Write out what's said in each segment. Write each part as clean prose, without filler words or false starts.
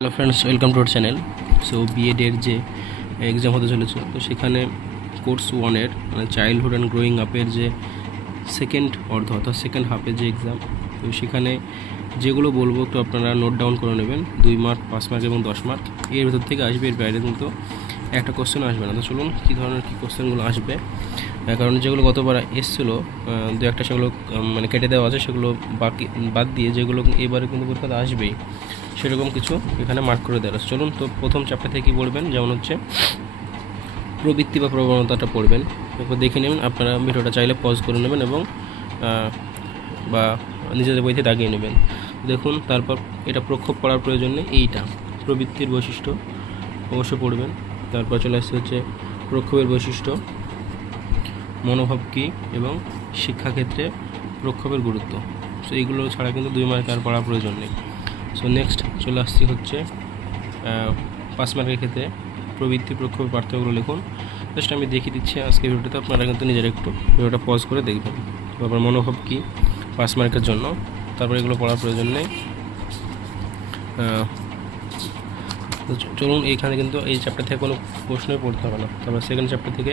Hello friends, welcome to our channel. So বিএডের যে exam হতে চলেছে, তো সেখানে কোর্স ওয়ানের মানে চাইল্ডহুড অ্যান্ড গ্রোয়িং আপের যে সেকেন্ড অর্ধ অর্থাৎ সেকেন্ড হাফের যে এক্সাম, তো সেখানে যেগুলো বলবো একটু আপনারা নোট ডাউন করে নেবেন। 2 মার্ক, 5 মার্ক এবং 10 মার্ক এর ভেতর থেকে আসবে, এর বাইরে কিন্তু একটা কোশ্চেন আসবে না। তো চলুন কী ধরনের কী কোশ্চেনগুলো আসবে, কারণ যেগুলো গতবার এসেছিলো দু একটা সেগুলো মানে কেটে দেওয়া আছে, সেগুলো বাকি বাদ দিয়ে যেগুলো এবারে কিন্তু পরীক্ষাতে আসবেই সেরকম কিছু এখানে মার্ক করে দেওয়া আছে। চলুন তো প্রথম চ্যাপ্টার থেকে কী পড়বেন, যেমন হচ্ছে প্রবৃত্তি বা প্রবণতাটা পড়বেন। এরপর দেখে নেবেন, আপনারা ভিডিওটা চাইলে পজ করে নেবেন এবং বা নিজেদের বইতে দাগিয়ে নেবেন। দেখুন, তারপর এটা প্রক্ষোভ পড়ার প্রয়োজন নেই, এইটা প্রবৃত্তির বৈশিষ্ট্য অবশ্যই পড়বেন। তারপর চলে আসছে হচ্ছে প্রক্ষোভের বৈশিষ্ট্য, মনোভাব কী এবং শিক্ষাক্ষেত্রে প্রক্ষোভের গুরুত্ব। সো এইগুলো ছাড়া কিন্তু 2 মার্ক আর পড়ার প্রয়োজন নেই। সো নেক্সট চলে আসছি হচ্ছে 5 মার্কের ক্ষেত্রে প্রবৃত্তি প্রক্ষোভের পার্থক্যগুলো লিখুন। জাস্ট আমি দেখিয়ে দিচ্ছি আজকে ভিডিওতে, আপনারা কিন্তু নিজেরা একটু ভিডিওটা পজ করে দেখবেন। তারপর মনোভাব কী 5 মার্কের জন্য, তারপর এগুলো পড়ার প্রয়োজন নেই। চলুন, এইখানে কিন্তু এই চ্যাপ্টার থেকে কোনো প্রশ্নই পড়তে হবে না। তারপর সেকেন্ড চ্যাপ্টার থেকে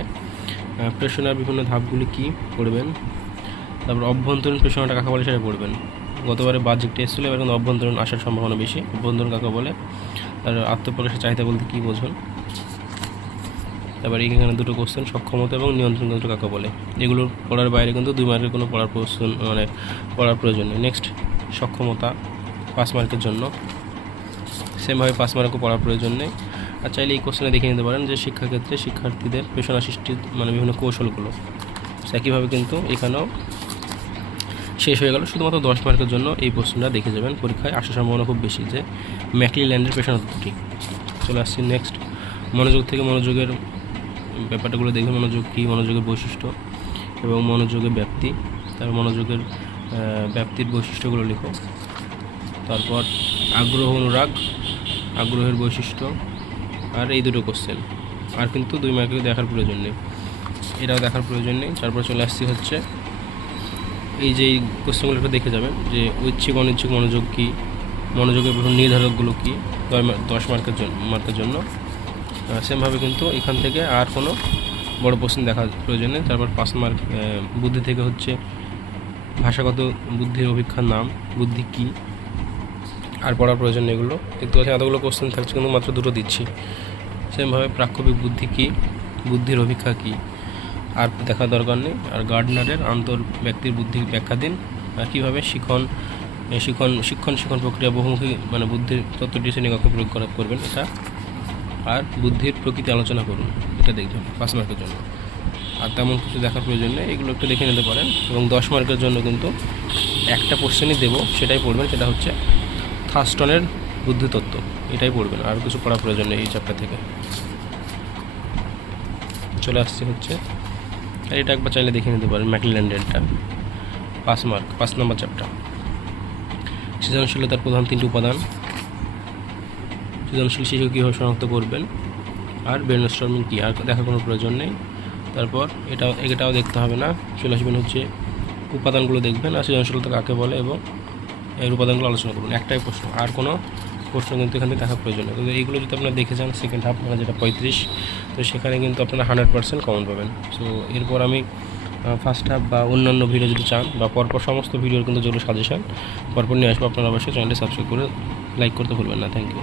প্রেষণার বিভিন্ন ধাপগুলি কী পড়বেন। তারপর অভ্যন্তরীণ প্রেষণাটা কাকে বলে সেটা পড়বেন। গতবারে বাহ্যিক টেস্ট ছিল, এবার কিন্তু অভ্যন্তরীণ আসার সম্ভাবনা বেশি। অভ্যন্তরীণ কাকে বলে, আর আত্মপ্রকাশের চাহিদা বলতে কী বোঝেন। তারপর এখানে দুটো কোশ্চেন, সক্ষমতা এবং নিয়ন্ত্রণ কেন্দ্র কাকে বলে। এগুলো পড়ার বাইরে কিন্তু 2 মার্কের কোনো পড়ার প্রশ্ন মানে পড়ার প্রয়োজন নেই। নেক্সট সক্ষমতা 5 মার্কের জন্য, সেমভাবে 5 মার্কও পড়ার প্রয়োজন নেই। আর চাইলে এই কোশ্চেনে দেখে নিতে পারেন যে শিক্ষাক্ষেত্রে শিক্ষার্থীদের প্রেষণা সৃষ্টির মানে বিভিন্ন কৌশলগুলো। একইভাবে কিন্তু এখানেও শেষ হয়ে গেল। শুধুমাত্র 10 মার্কের জন্য এই প্রশ্নটা দেখে যাবেন, পরীক্ষায় আসার সম্ভাবনা খুব বেশি, যে ম্যাকলিল্যান্ডের প্রেষণা তত্ত্বটি। চলে আসছি নেক্সট মনোযোগ থেকে মনোযোগের ব্যাপারটাগুলো দেখবেন। মনোযোগ কী, মনোযোগের বৈশিষ্ট্য এবং মনোযোগের ব্যাপ্তি। তার মনোযোগের ব্যাপ্তির বৈশিষ্ট্যগুলো লিখো। তারপর আগ্রহ অনুরাগ, আগ্রহের বৈশিষ্ট্য। আর এই দুটো কোশ্চেন আর কিন্তু 2 মার্কে দেখার প্রয়োজন নেই, এটাও দেখার প্রয়োজন নেই। তারপর চলে আসছি হচ্ছে এই যে এই কোশ্চেনগুলো একটু দেখে যাবেন, যে ঐচ্ছিক অনিচ্ছিক মনোযোগ কী, মনোযোগের বিভিন্ন নির্ধারকগুলো কী 10 মার্কের জন্য। সেমভাবে কিন্তু এখান থেকে আর কোনো বড় প্রশ্ন দেখার প্রয়োজন নেই। তারপর 5 মার্ক বুদ্ধি থেকে হচ্ছে ভাষাগত বুদ্ধির অভিক্ষার নাম, বুদ্ধি কী, আর পড়ার প্রয়োজন নেই। এগুলো দেখতে পাচ্ছেন এতগুলো কোশ্চেন থাকছে, কিন্তু মাত্র দুটো দিচ্ছি। সেমভাবে প্রাক্ষোভিক বুদ্ধি কী, বুদ্ধির অভিক্ষা কী, আর দেখার দরকার নেই। আর গার্ডনারের আন্তর ব্যক্তির বুদ্ধি ব্যাখ্যা দিন। আর কীভাবে শিক্ষণ প্রক্রিয়া বহুমুখী মানে বুদ্ধির তত্ত্বটি শ্রেণীকক্ষে প্রয়োগ করবেন এটা। আর বুদ্ধির প্রকৃতি আলোচনা করুন, এটা দেখবেন 5 মার্কের জন্য। আর তেমন কিছু দেখার প্রয়োজন নেই, এগুলো একটু দেখে নিতে পারেন। এবং 10 মার্কের জন্য কিন্তু একটা কোশ্চেনই দেবো, সেটাই পড়বেন, সেটা হচ্ছে থার্স্টনের বুদ্ধিতত্ত্ব, এটাই পড়বেন। আর কিছু পড়ার প্রয়োজন নেই এই চ্যাপ্টার থেকে। চলে আসছে হচ্ছে, আর এটা একবার চাইলে দেখে নিতে পারেন ম্যাকলিল্যান্ডেরটা, 5 মার্ক, 5 নম্বর চ্যাপ্টার। সৃজনশীলতার প্রধান 3টি উপাদান, সৃজনশীল শিশু কীভাবে শনাক্ত করবেন, আর ব্রেনস্টর্মিং কী, আর দেখার কোনো প্রয়োজন নেই। তারপর এটাও দেখতে হবে না। চলে আসবেন হচ্ছে উপাদানগুলো দেখবেন, আর সৃজনশীলতা কাকে বলে এবং এর উপাদানগুলো আলোচনা করুন। একটাই প্রশ্ন, আর কোনো প্রশ্ন কিন্তু এখান থেকে দেখার প্রয়োজন নেই। কিন্তু এইগুলো যদি আপনারা দেখে যান সেকেন্ড হাফ মানে যেটা 35, তো সেখানে কিন্তু আপনারা 100% কমন পাবেন। সো এরপর আমি ফার্স্ট হাফ বা অন্যান্য ভিডিও যদি চান, বা পরপর সমস্ত ভিডিওর কিন্তু যেগুলো সাজেশন পরপর নিয়ে আসবো, আপনারা অবশ্যই চ্যানেলটি সাবস্ক্রাইব করে লাইক করতে ভুলবেন না। Thank you.